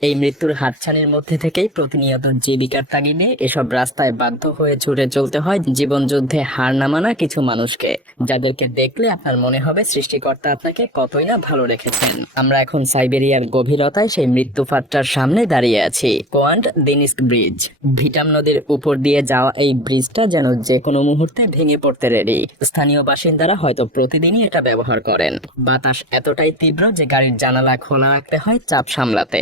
এই মৃত্যুর হাতছানির মধ্যে থেকেই প্রতিনিয়ত জীবিকার তাগিদে এসব রাস্তায় বাধ্য হয়ে ছুটে চলতে হয় জীবন যুদ্ধে হার না মানা কিছু মানুষকে, যাদেরকে দেখলে আপনার মনে হবে সৃষ্টিকর্তা আপনাকে কতই না ভালো রেখেছেন। আমরা এখন সাইবেরিয়ার গভীরতায় সেই মৃত্যু ফাঁদটার সামনে দাঁড়িয়ে আছি। কোয়ান্ট দিনিস্ক ব্রিজ, ভিটাম নদীর উপর দিয়ে যাওয়া এই ব্রিজটা যেন যে কোনো মুহূর্তে ভেঙে পড়তে রেডি। স্থানীয় বাসিন্দারা হয়তো প্রতিদিনই এটা ব্যবহার করেন। বাতাস এতটাই তীব্র যে গাড়ির জানালা খোলা রাখতে হয় চাপ সামলাতে।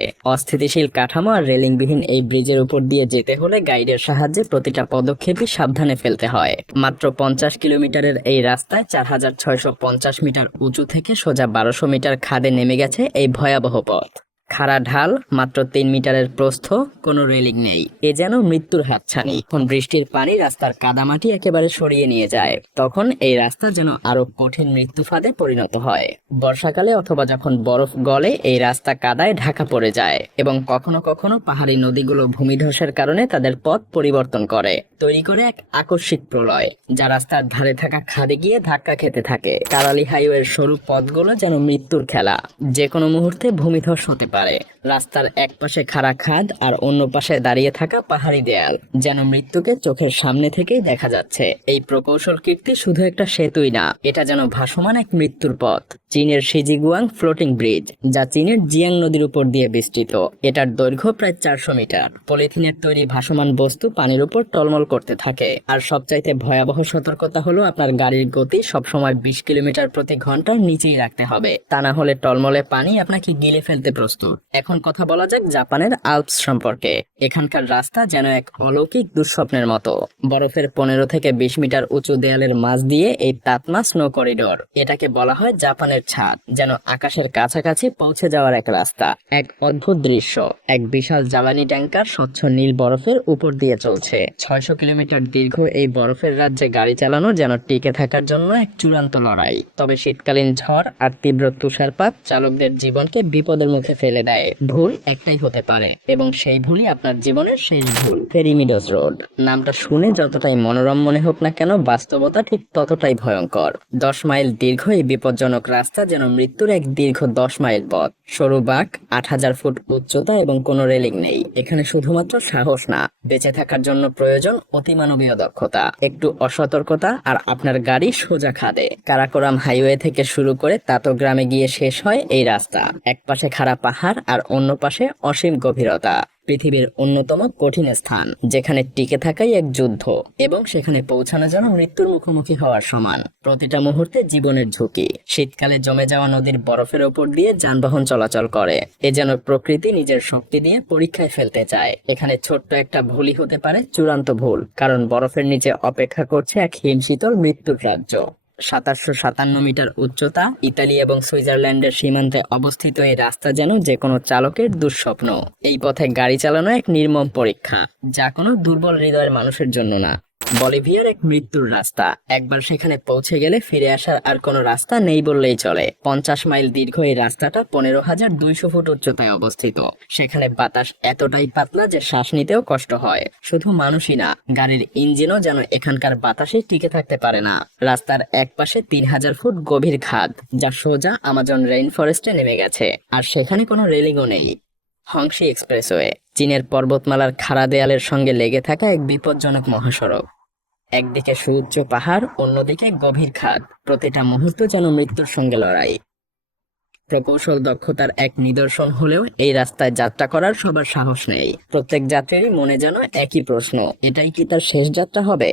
অস্থিতিশীল কাঠামো আর রেলিংবিহীন এই ব্রিজের উপর দিয়ে যেতে হলে গাইডের সাহায্যে প্রতিটা পদক্ষেপই সাবধানে ফেলতে হয়। মাত্র 50 কিলোমিটারের এই রাস্তায় 4650 মিটার উঁচু থেকে সোজা 1200 মিটার খাদে নেমে গেছে এই ভয়াবহ পথ। খাড়া ঢাল, মাত্র 3 মিটারের প্রস্থ, কোনো রেলিং নেই। এ যেন মৃত্যুর হাতছানি। যখন বৃষ্টির পানি রাস্তার কাদামাটি একেবারে সরিয়ে নিয়ে যায়, তখন এই রাস্তা যেন আরো কঠিন মৃত্যু ফাঁদে পরিণত হয়। বর্ষাকালে অথবা যখন বরফ গলে এই রাস্তা কাদায় ঢাকা পড়ে যায় এবং কখনো কখনো পাহাড়ি নদীগুলো ভূমিধসের কারণে তাদের পথ পরিবর্তন করে, তৈরি করে এক আকস্মিক প্রলয়, যা রাস্তার ধারে থাকা খাদে গিয়ে ধাক্কা খেতে থাকে। কারালি হাইওয়ের সরু পথগুলো যেন মৃত্যুর খেলা, যে কোনো মুহূর্তে ভূমিধস হতে পারে। রাস্তার এক পাশে খাড়া খাদ আর অন্য পাশে দাঁড়িয়ে থাকা পাহাড়ি দেয়াল, যেন মৃত্যুকে চোখের সামনে থেকেই দেখা যাচ্ছে। এই প্রকৌশল কীর্তি শুধু একটা সেতুই না, এটা যেন ভাসমান এক মৃত্যুর পথ। চীনের শিজিগুয়াং ফ্লোটিং ব্রিজ, যা চীনের জিয়াং নদীর উপর দিয়ে বিস্তৃত। এটার দৈর্ঘ্য প্রায় 400 মিটার। পলিথিনের তৈরি ভাসমান বস্তু পানির উপর টলমল করতে থাকে। আর সবচাইতে ভয়াবহ সতর্কতা হলো আপনার গাড়ির গতি সবসময় 20 কিলোমিটার প্রতি ঘন্টার নিচেই রাখতে হবে, তা না হলে টলমলে পানি আপনাকে গিলে ফেলতে প্রস্তুত। এখন কথা বলা যাক জাপানের আল্পস সম্পর্কে। এখানকার রাস্তা যেন এক অলৌকিক দুঃস্বপ্নের মতো। বরফের 15 থেকে 20 মিটার উঁচু দেয়ালের মাঝ দিয়ে এই তাতমা স্নো করিডোর। এটাকে বলা হয় জাপানের ছাদ, যেন আকাশের কাছাকাছি পৌঁছে যাওয়ার এক রাস্তা। এক অদ্ভুত দৃশ্য, এক বিশাল জ্বালানি ট্যাঙ্কার স্বচ্ছ নীল বরফের উপর দিয়ে চলছে। 600 কিলোমিটার দীর্ঘ এই বরফের রাজ্যে গাড়ি চালানো যেন টিকে থাকার জন্য এক চূড়ান্ত লড়াই। তবে শীতকালীন ঝড় আর তীব্র তুষারপাত চালকদের জীবনকে বিপদের মুখে ফেলে দেয়। ভুল একটাই হতে পারে, এবং সেই ভুলই আপনার জীবনের শেষ ভুল। ফেরিমিডোস রোড নামটা শুনে যতটাই মনোরম মনে হোক না কেন, বাস্তবতা ঠিক ততটাই ভয়ঙ্কর। 10 মাইল দীর্ঘ এই বিপজ্জনক রাস্তা যেন মৃত্যুর এক দীর্ঘ 10 মাইল পথ। সরু বাঁক, 8000 ফুট উচ্চতা এবং কোনো রেলিং নেই। এখানে শুধুমাত্র সাহস না, বেঁচে থাকার জন্য প্রয়োজন অতিমানবীয় দক্ষতা। একটু অসতর্কতা আর আপনার গাড়ি সোজা খাদে। কারাকোরাম হাইওয়ে থেকে শুরু করে তাতো গ্রামে গিয়ে শেষ হয় এই রাস্তা। এক পাশে খাড়া পাহাড় আর অন্য পাশে অসীম গভীরতা। পৃথিবীর অন্যতম কঠিন স্থান, যেখানে টিকে থাকাই এক যুদ্ধ, এবং সেখানে পৌঁছানো যেন মৃত্যুর মুখোমুখি হওয়ার সমান। প্রতিটা মুহূর্তে জীবনের ঝুঁকি। শীতকালে জমে যাওয়া নদীর বরফের ওপর দিয়ে যানবাহন চলাচল করে। এ যেন প্রকৃতি নিজের শক্তি দিয়ে পরীক্ষায় ফেলতে চায়। এখানে ছোট্ট একটা ভুলই হতে পারে চূড়ান্ত ভুল, কারণ বরফের নিচে অপেক্ষা করছে এক হিমশীতল মৃত্যুর রাজ্য। 2757 মিটার উচ্চতা, ইতালি এবং সুইজারল্যান্ডের সীমান্তে অবস্থিত এই রাস্তা যেন যে কোনো চালকের দুঃস্বপ্ন। এই পথে গাড়ি চালানো এক নির্মম পরীক্ষা, যা কোনো দুর্বল হৃদয়ের মানুষের জন্য না। বলিভিয়ার এক মৃত্যুর রাস্তা। একবার সেখানে পৌঁছে গেলে ফিরে আসার আর কোনো রাস্তা নেই বললেই চলে। 50 মাইল দীর্ঘ এই রাস্তাটা 15,200 ফুট উচ্চতায় অবস্থিত। সেখানে বাতাস এতটাই পাতলা যে শ্বাস নিতেও কষ্ট হয়। শুধু মানুষই না, গাড়ির ইঞ্জিনও যেন এখানকার বাতাসে টিকে থাকতে পারে না। রাস্তার এক পাশে 3000 ফুট গভীর খাদ, যা সোজা আমাজন রেইন ফরেস্টে নেমে গেছে। আর সেখানে কোনো রেলিংও নেই। হংশি এক্সপ্রেসওয়ে, চীনের পর্বতমালার খাড়া দেয়ালের সঙ্গে লেগে থাকা এক বিপজ্জনক মহাসড়ক। একদিকে সুউচ্চ পাহাড়, অন্যদিকে গভীর খাদ। প্রতিটা মুহূর্ত যেন মৃত্যুর সঙ্গে লড়াই। প্রকৌশল দক্ষতার এক নিদর্শন হলেও এই রাস্তায় যাত্রা করার সবার সাহস নেই। প্রত্যেক যাত্রীরই মনে যেন একই প্রশ্ন, এটাই কি তার শেষ যাত্রা হবে?